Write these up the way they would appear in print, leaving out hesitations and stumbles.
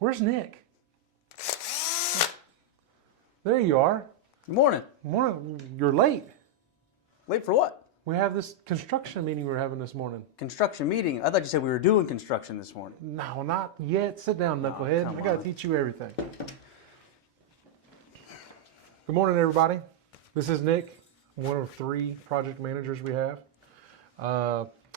Where's Nick? There you are. Good morning. Morning. You're late. Late for what? We have this construction meeting we're having this morning. Construction meeting? I thought you said we were doing construction this morning. No, not yet. Sit down, knucklehead. I got to teach you everything. Good morning, everybody. This is Nick, one of 3 project managers we have.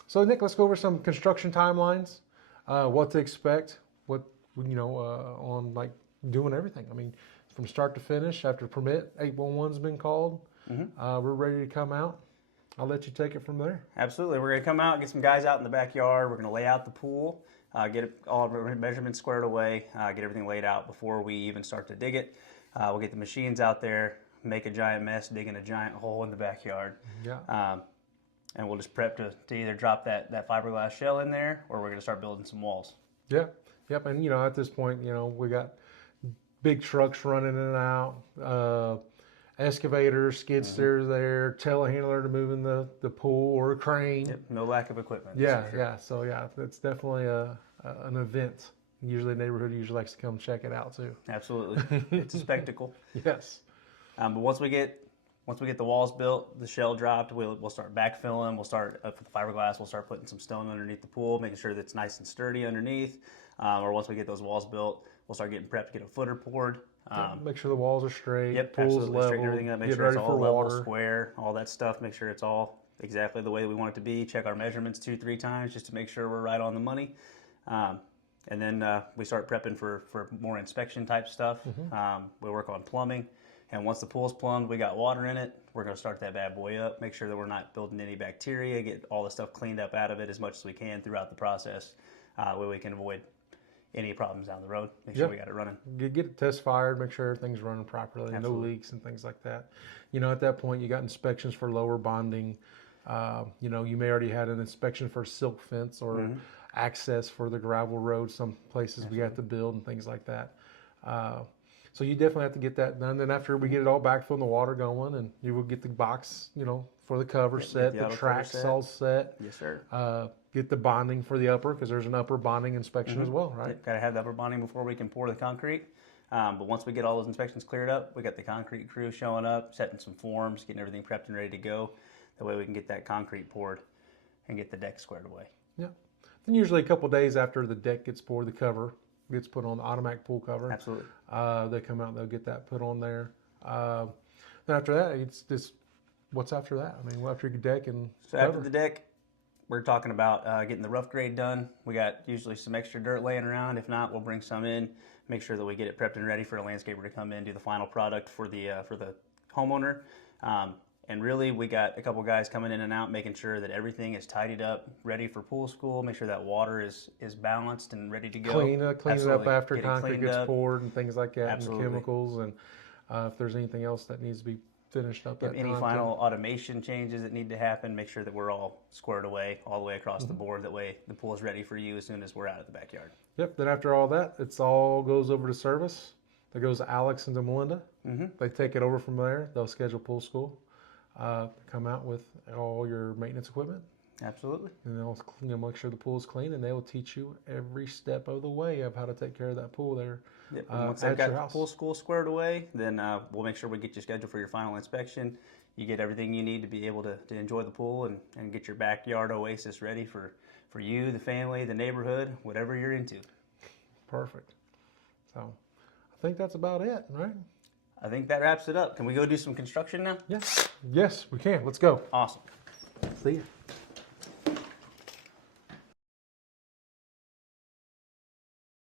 So, Nick, let's go over some construction timelines, what to expect, what, on like doing everything. I mean, from start to finish, after permit, 811's been called. We're ready to come out. I'll let you take it from there. Absolutely. We're going to come out, get some guys out in the backyard. We're going to lay out the pool, get all our measurements squared away, get everything laid out before we even start to dig it. We'll get the machines out there, make a giant mess, digging a giant hole in the backyard. Yeah. And we'll just prep to either drop that fiberglass shell in there, or we're going to start building some walls. Yeah. Yep. And, at this point, we got big trucks running in and out, excavators, skid steers there, telehandler to move in the pool, or a crane. Yep, no lack of equipment. Yeah, sure. Yeah. So yeah, it's definitely an event. Usually the neighborhood usually likes to come check it out too. Absolutely, it's a spectacle. Yes. But once we get the walls built, the shell dropped, we'll start backfilling. We'll start for the fiberglass. We'll start putting some stone underneath the pool, making sure that it's nice and sturdy underneath. Or once we get those walls built, we'll start getting prepped to get a footer poured. Make sure the walls are straight. Yep, pool's absolutely. level. Straighten everything up. Make sure it's all level, square, all that stuff. Make sure it's all exactly the way that we want it to be. Check our measurements 2-3 times just to make sure we're right on the money. And then we start prepping for more inspection type stuff. We work on plumbing. And once the pool's plumbed, we got water in it, we're going to start that bad boy up, make sure that we're not building any bacteria, get all the stuff cleaned up out of it as much as we can throughout the process, where we can avoid any problems down the road. Make sure we got it running. Get it test fired, make sure everything's running properly, no leaks and things like that. At that point, you got inspections for lower bonding. You may already had an inspection for silk fence or access for the gravel road. Some places we got to build and things like that. So you definitely have to get that done. Then after we get it all back from the water going, and you will get the box, for the cover set, the tracks all set. Yes, sir. Get the bonding for the upper, because there's an upper bonding inspection as well, right? Got to have the upper bonding before we can pour the concrete. But once we get all those inspections cleared up, we got the concrete crew showing up, setting some forms, getting everything prepped and ready to go. That way we can get that concrete poured and get the deck squared away. Yeah. Then usually a couple days after the deck gets poured, the cover gets put on, the automatic pool cover. Absolutely. They come out and they'll get that put on there. Then after that, it's just, what's after that? I mean, after your deck and So cover. after the deck, we're talking about getting the rough grade done. We got usually some extra dirt laying around. If not, we'll bring some in, make sure that we get it prepped and ready for a landscaper to come in, do the final product for the homeowner. And really, we got a couple guys coming in and out, making sure that everything is tidied up, ready for pool school, make sure that water is balanced and ready to go. Clean it up after concrete gets poured and things like that, Absolutely. and chemicals, and if there's anything else that needs to be finished up. Any final automation changes that need to happen, make sure that we're all squared away all the way across the board. That way the pool is ready for you as soon as we're out of the backyard. Yep, then after all that, it's all goes over to service. That goes to Alex and to Melinda. They take it over from there. They'll schedule pool school. Come out with all your maintenance equipment. Absolutely. And they'll make sure the pool is clean, and they will teach you every step of the way of how to take care of that pool there. Yep. Once I've got the pool school squared away, then we'll make sure we get you scheduled for your final inspection. You get everything you need to be able to enjoy the pool and get your backyard oasis ready for you, the family, the neighborhood, whatever you're into. Perfect. So I think that's about it, right? I think that wraps it up. Can we go do some construction now? Yes. Yes, we can. Let's go. Awesome. See ya.